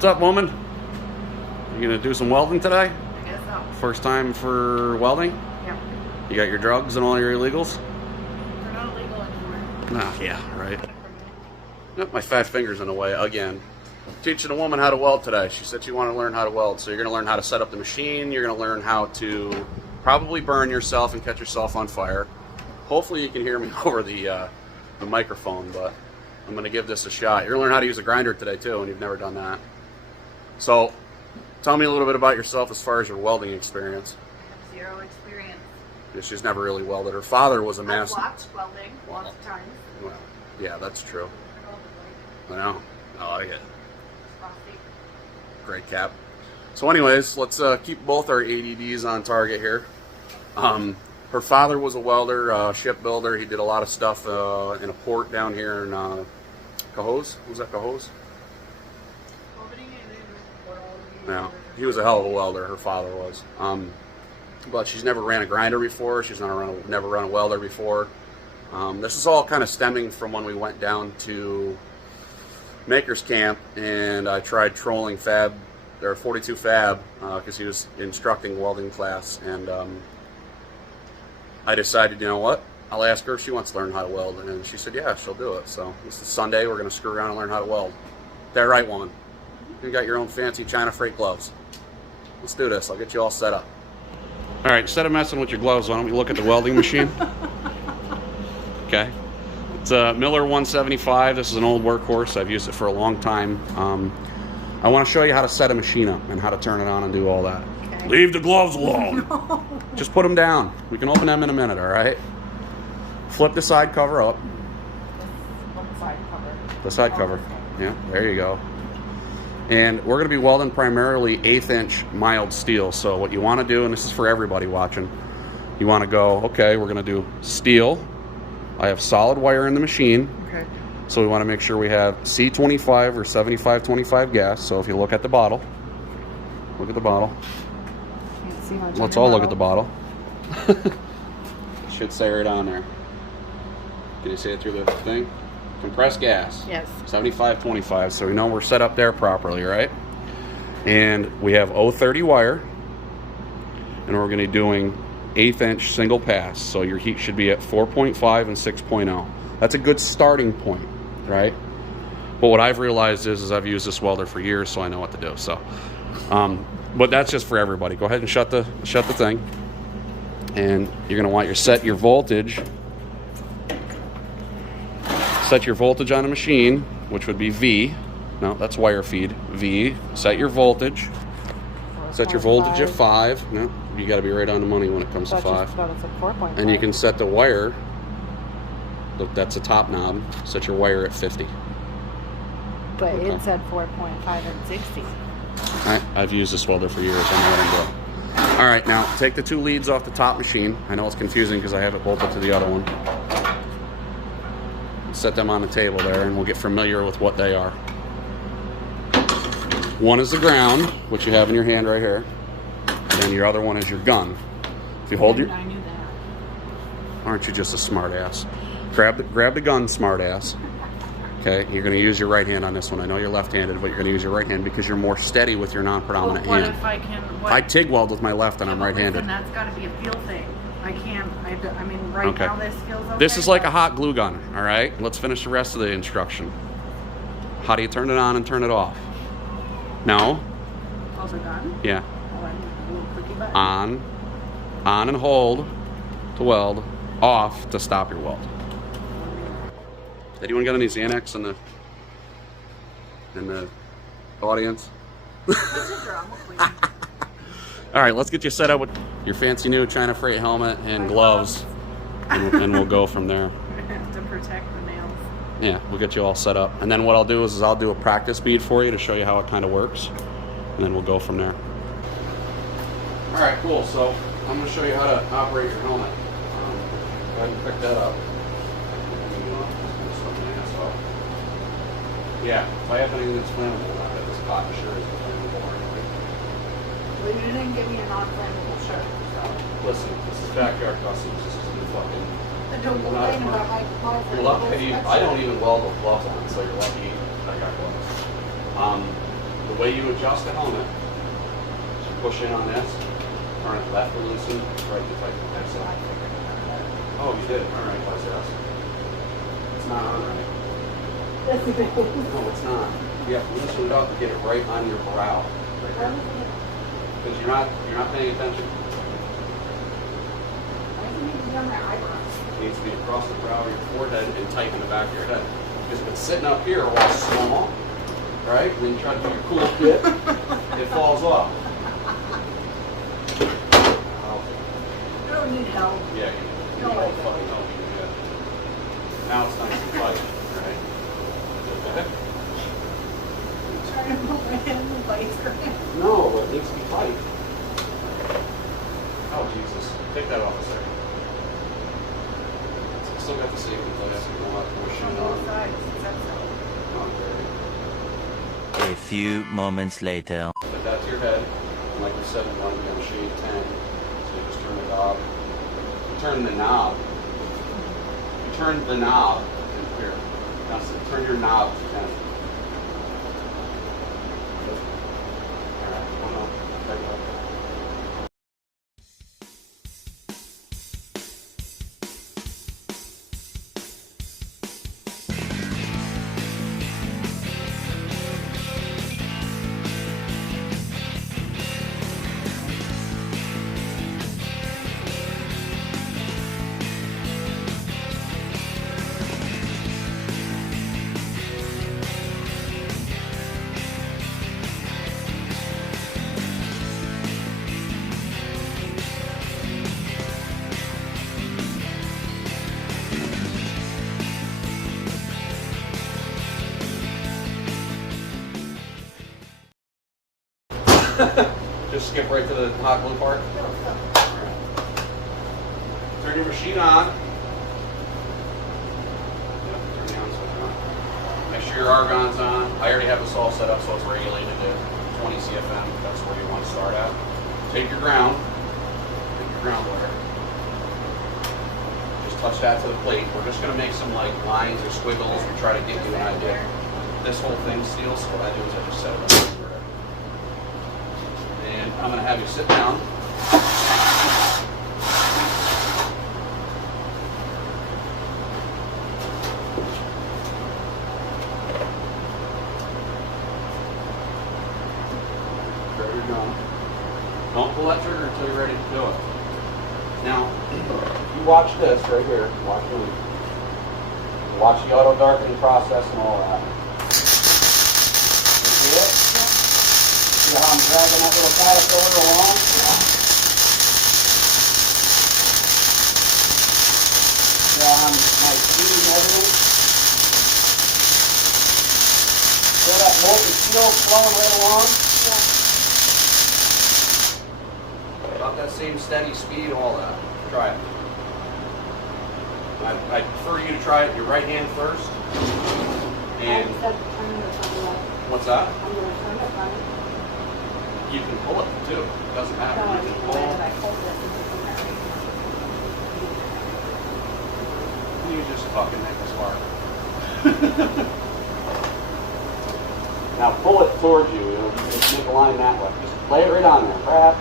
What's up, woman? You gonna do some welding today? I guess so. First time for welding? Yep. You got your drugs and all your illegals? They're not illegal anymore. Ah, yeah, right. Yep, my fat finger's in the way again. Teaching a woman how to weld today. She said she wanted to learn how to weld. So you're gonna learn how to set up the machine. You're gonna learn how to probably burn yourself and catch yourself on fire. Hopefully you can hear me over the microphone, but I'm gonna give this a shot. You're gonna learn how to use a grinder today too, and you've never done that. So, tell me a little bit about yourself as far as your welding experience. I have 0 experience. Yeah, she's never really welded. Her father was a master. I've watched welding lots of times. Well, yeah, that's true. I know. I like it. Great cap. So anyways, let's keep both our ADDs on target here. Her father was a welder, shipbuilder. He did a lot of stuff in a port down here in Cahos. Was that Cahos? Yeah, he was a hell of a welder, her father was. But she's never ran a grinder before. She's never run a welder before. This is all kind of stemming from when we went down to Maker's Camp and I tried trolling Fab, or 42 Fab, because he was instructing welding class, and I decided, you know what, I'll ask her if she wants to learn how to weld, and she said yeah, she'll do it. So this is Sunday, we're going to screw around and learn how to weld. That right, woman? You got your own fancy China freight gloves. Let's do this. I'll get you all set up. All right, instead of messing with your gloves, why don't we look at the welding machine? Okay. It's a Miller 175. This is an old workhorse. I've used it for a long time. I want to show you how to set a machine up and how to turn it on and do all that. Okay. Leave the gloves alone. No. Just put them down. We can open them in a minute, all right? Flip the side cover up. What side cover? The side cover. Yeah, there you go. And we're going to be welding primarily 1/8 inch mild steel. So what you want to do, and this is for everybody watching, you want to go, okay, we're going to do steel. I have solid wire in the machine. Okay. So we want to make sure we have C25 or 7525 gas. So if you look at the bottle, look at the bottle. Can't see much. Let's all look at the bottle. Should say right on there. Can you see it through the thing? Compressed gas. Yes. 7525. So we know we're set up there properly, right? And we have 030 wire. And we're going to be doing 1/8 inch single pass. So your heat should be at 4.5 and 6.0. That's a good starting point, right? But what I've realized is I've used this welder for years, so I know what to do. So, but that's just for everybody. Go ahead and shut the thing. And you're going to want set your voltage. Set your voltage on a machine, which would be V. No, that's wire feed. V. Set your voltage. Set your voltage at 5. No, you got to be right on the money when it comes to 5. And you can set the wire. Look, that's the top knob. Set your wire at 50. But okay. It said 4.5 and 60. I've used this welder for years. I know what I'm doing. All right, now take the 2 leads off the top machine. I know it's confusing because I have it bolted to the other one. Set them on the table there, and we'll get familiar with what they are. One is the ground, which you have in your hand right here, and then your other one is your gun. If you hold your, I knew that. Aren't you just a smart ass? Grab the gun, smart ass. Okay, you're going to use your right hand on this one. I know you're left-handed, but you're going to use your right hand because you're more steady with your non-predominant hand. What if I can? I TIG weld with my left, and I'm right-handed. And that's got to be a feel thing. I can't. I mean, right okay. Now this feels okay. This is like a hot glue gun. All right. Let's finish the rest of the instruction. How do you turn it on and turn it off? No. Hold the gun? Yeah. On and hold to weld. Off to stop your weld. Anyone got any Xanax in the audience? What's a drum, please? All right, let's get you set up with your fancy new China freight helmet and gloves, and we'll go from there. To protect the nails. Yeah, we'll get you all set up. And then what I'll do is I'll do a practice bead for you to show you how it kind of works, and then we'll go from there. All right, cool. So I'm going to show you how to operate your helmet. Go ahead and pick that up. Yeah, if I have anything that's flammable, I have this cotton shirt is flammable or anything. Well, you didn't give me a non-flammable shirt, so. Listen, this is backyard customs. This isn't fucking. Don't complain about my You're lucky. I don't even weld with gloves on, so you're lucky I got gloves. The way you adjust the helmet, you push in on this, turn it left to loosen, right to tighten. That's it. Oh, you did? All right, what's this? It's not on right. That's the thing. No, it's not. You have to loosen it up to get it right on your brow. Because you're not paying attention. It needs to be across the brow of your forehead and tight in the back of your head. Because if it's sitting up here while small, right? When you try to do your cool kit, it falls off. I don't need help. Yeah, you don't fucking help you. Yeah. Now it's nice and tight, right? Okay. I'm trying to put my hand in the ice cream. No, it needs to be tight. Oh, Jesus. Take that off a second. Still got the safety glass. You don't have to push it on. A few moments later. But that's your head. And like we said, we want to be on shade 10. So you just turn the knob. You turn the knob. You turn the knob in here. Now so turn your knob to 10. Alright, one up. Right up. Just skip right to the hot glue part. Right. Turn your machine on. Yep, turn the on switch on. Make sure your argon's on. I already have this all set up so it's regulated to 20 CFM. That's where you want to start at. Take your ground. Take your ground wire. Just touch that to the plate. We're just going to make some like lines or squiggles and try to give you an idea. This whole thing steel, so what I do is I just set it up. And I'm going to have you sit down. There you go. Don't pull that trigger until you're ready to do it. Now, you watch this right here. Watch me. Watch the auto darkening process and all that. You see it? See how I'm dragging that little caterpillar along? See how I'm my speed and everything? See that molten steel flowing right along? About that same steady speed, all that. Try it. I prefer you to try it your right hand first. And what's that? You can pull it too. It doesn't matter. You can pull. You just fucking make this hard. Now pull it towards you. Just make a line that way. Just lay it right on there. Crap.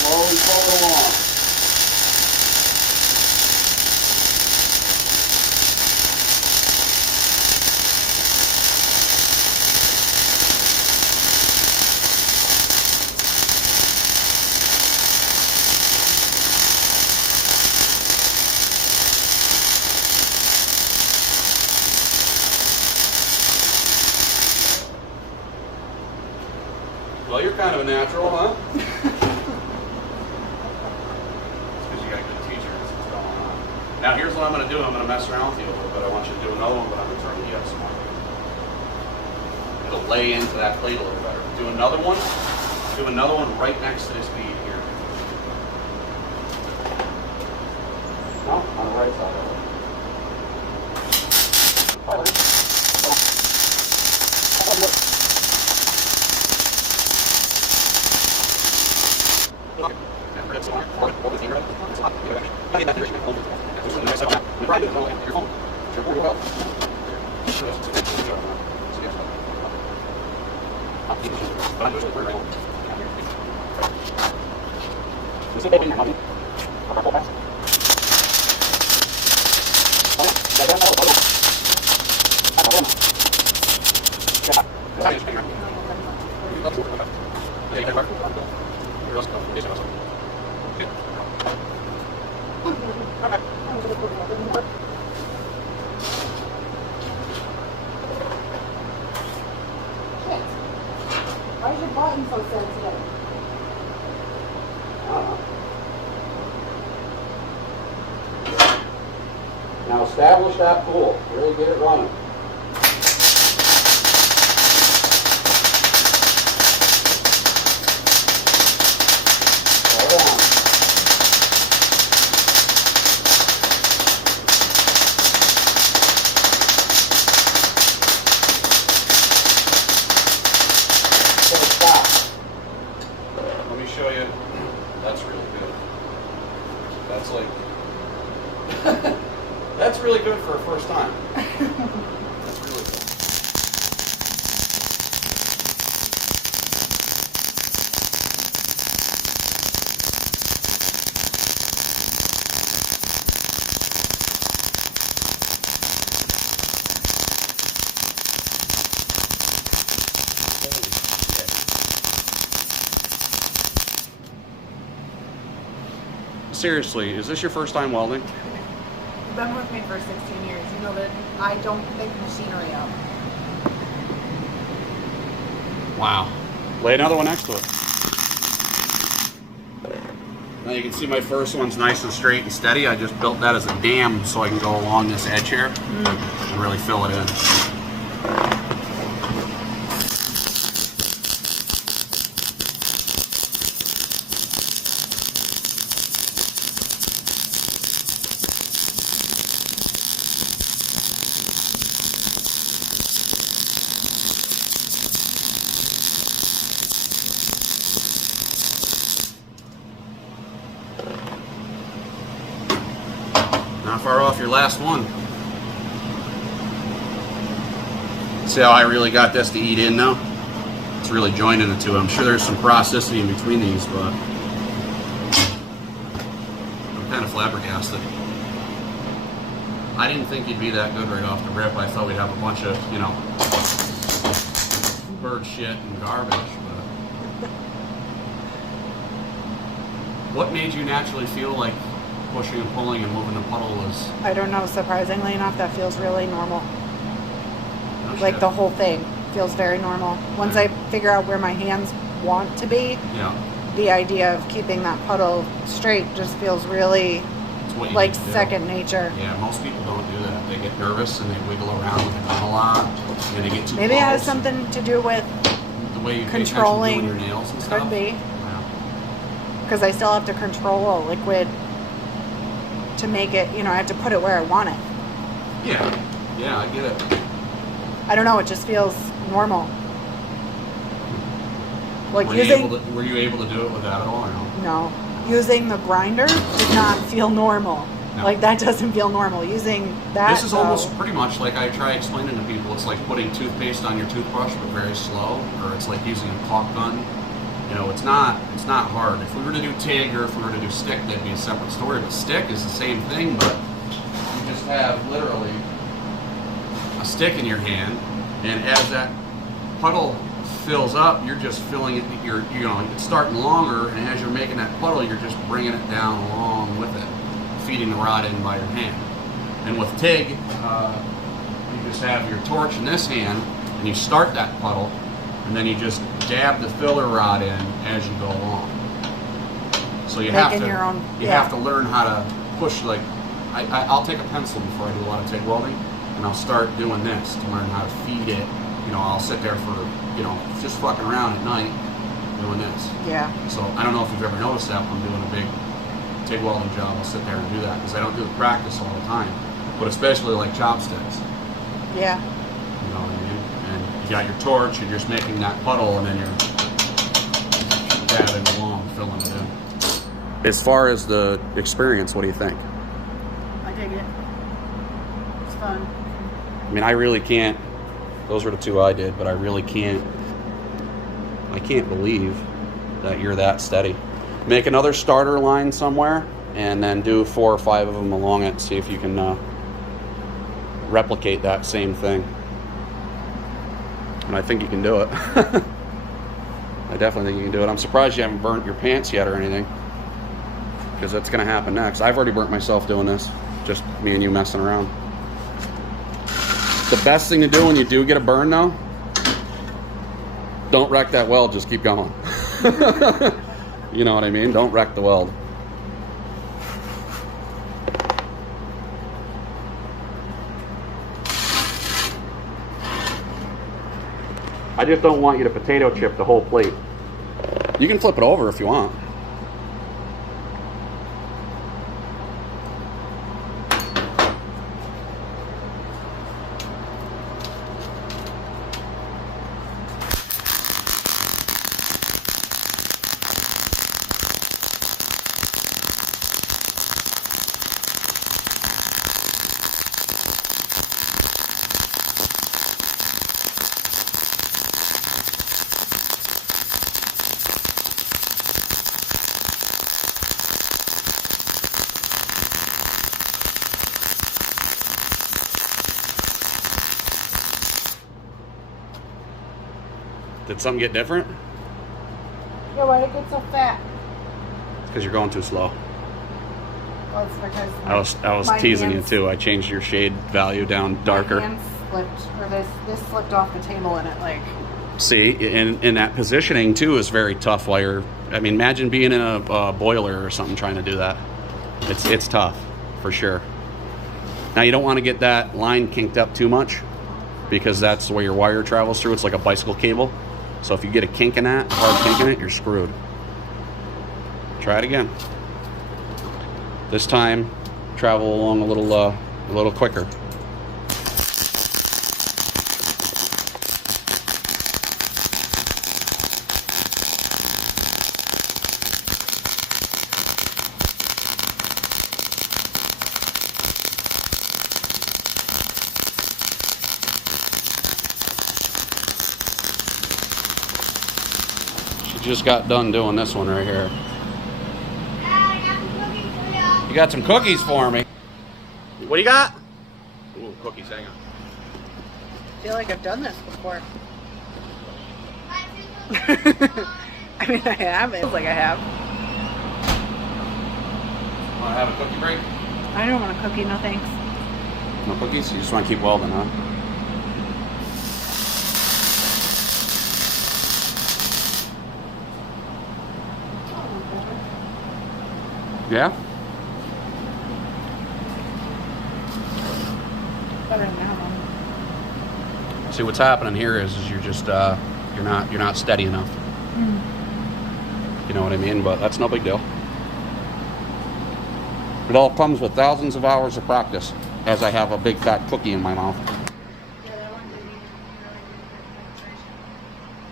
Slowly pull it along. Well, you're kind of a natural, huh? It's because you got a good teacher. That's what's going on. Now, here's what I'm going to do. I'm going to mess around with you a little bit. I want you to do another one, but I'm going to turn the heat up some more. It'll lay into that plate a little better. Do another one. Do another one right next to this bead here. No, on the right side of it. Why is your button so sensitive? Now establish that pool. Really get it running. Slow down. Stop. Let me show you. That's really good. That's like that's really good for a first time. That's really good. Seriously, is this your first time welding? You've been with me for 16 years. You know that I don't pick machinery up. Wow. Lay another one next to it. Now you can see my first one's nice and straight and steady. I just built that as a dam so I can go along this edge here and really fill it in. Not far off your last one. See how I really got this to eat in now? It's really joined into two. I'm sure there's some processing in between these, but I'm kind of flabbergasted. I didn't think you'd be that good right off the rip. I thought we'd have a bunch of, you know, bird shit and garbage, but what made you naturally feel like pushing and pulling and moving the puddle was... I don't know, surprisingly enough, that feels really normal. No Like shit. the whole thing feels very normal. Once I figure out where my hands want to be, Yeah. the idea of keeping that puddle straight just feels really It's what you like need to do. second nature. Yeah, most people don't do that. They get nervous and they wiggle around with the gun a lot, and they get too Maybe it has close. something to do with The way you pay controlling. attention to doing your nails and stuff. Could be. Yeah. Because I still have to control a liquid to make it, you know, I have to put it where I want it. Yeah, I get it. I don't know, it just feels normal. Like Were using you able to do it with that at all or no? no, using the grinder did not feel normal. No. Like that doesn't feel normal. Using that This is almost pretty much like I try explaining to people. It's like putting toothpaste on your toothbrush, but very slow, or it's like using a caulk gun. You know, it's not hard. If we were to do TIG or if we were to do stick, that'd be a separate story. But stick is the same thing, but you just have literally a stick in your hand, and as that puddle fills up, you're just filling it. You know, it's starting longer, and as you're making that puddle, you're just bringing it down along with it, feeding the rod in by your hand. And with TIG, you just have your torch in this hand, and you start that puddle, and then you just dab the filler rod in as you go along. So you have to your own, have to learn how to push. Like I'll take a pencil before I do a lot of TIG welding, and I'll start doing this to learn how to feed it. You know, I'll sit there for, you know, just fucking around at night doing this. Yeah. So I don't know if you've ever noticed that when I'm doing a big TIG welding job, I'll sit there and do that because I don't do the practice all the time, but especially like chopsticks. Yeah. You know what I mean? And you got your torch, and you're just making that puddle, and then you're dabbing along, filling it in. As far as the experience, what do you think? I dig it. It's fun. I mean, I really can't. Those were the two I did, but I really can't I can't believe that you're that steady. Make another starter line somewhere and then do 4 or 5 of them along it. See if you can replicate that same thing. And I think you can do it. I definitely think you can do it. I'm surprised you haven't burnt your pants yet or anything, because that's going to happen next. I've already burnt myself doing this. Just me and you messing around. The best thing to do when you do get a burn, though, don't wreck that weld. Just keep going. You know what I mean? Don't wreck the weld. I just don't want you to potato chip the whole plate. You can flip it over if you want. Did something get different? Yeah, why'd it get so fat? It's because you're going too slow. Well, it's because I was teasing you too. I changed your shade value down darker. My hands slipped, or this slipped off the table, and it like. See, in that positioning too is very tough. While you're, I mean, imagine being in a boiler or something trying to do that. It's tough for sure. Now you don't want to get that line kinked up too much, because that's where your wire travels through. It's like a bicycle cable. So if you get a kink in that, hard kink in it, you're screwed. Try it again. This time, travel along a little quicker. Just got done doing this one right here. You got some cookies for me. What do you got? Ooh, cookies, hang on. I feel like I've done this before. I mean, I have. It feels like I have. Want to have a cookie break? I don't want a cookie, no thanks. No cookies? You just want to keep welding, huh? Yeah? Better than that one. See, what's happening here is you're just you're not steady enough. You know what I mean? But that's no big deal. It all comes with thousands of hours of practice, as I have a big fat cookie in my mouth. Yeah, that one didn't even really do penetration.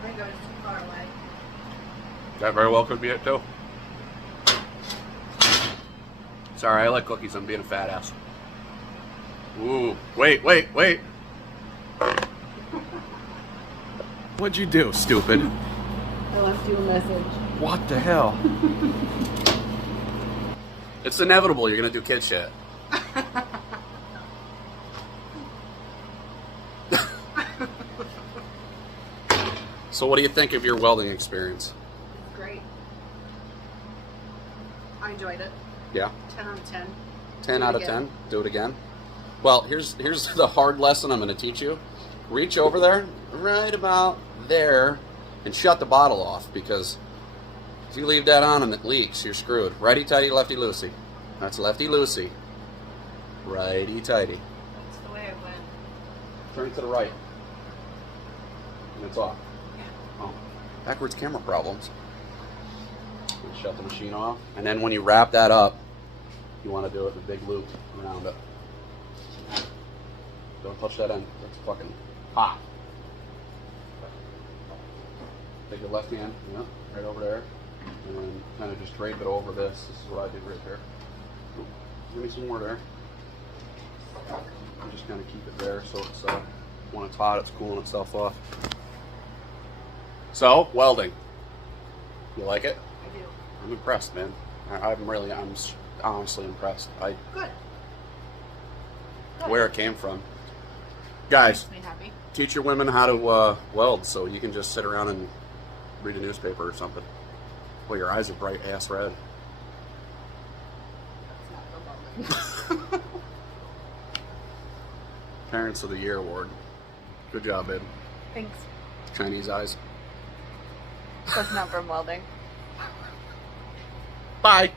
I think I was too far away. That very well could be it too. Sorry, I like cookies. I'm being a fat ass. Ooh, wait. What'd you do, stupid? I left you a message. What the hell? It's inevitable you're gonna do kid shit. So what do you think of your welding experience? Great. I enjoyed it. Yeah? 10 out of 10. 10 out of 10? Do it again? Well, here's the hard lesson I'm going to teach you. Reach over there, right about there, and shut the bottle off, because if you leave that on and it leaks, you're screwed. Righty-tighty, lefty-loosey. That's lefty-loosey. Righty-tighty. That's the way it went. Turn it to the right. And it's off. Yeah. Oh, backwards camera problems. Shut the machine off. And then when you wrap that up, you want to do it in a big loop around it. Don't touch that end. That's fucking hot. Take your left hand, yeah, right over there, and then kind of just drape it over this. This is what I did right there. Ooh, give me some more there. And just kind of keep it there so it's when it's hot, it's cooling itself off. So, welding. You like it? I do. I'm impressed, man. I'm honestly impressed. Good. Where it came from. Guys, Makes me happy. teach your women how to weld so you can just sit around and read a newspaper or something. Well, your eyes are bright ass red. That's not for welding. Parents of the Year award. Good job, babe. Thanks. Chinese eyes. That's not from welding. Bye.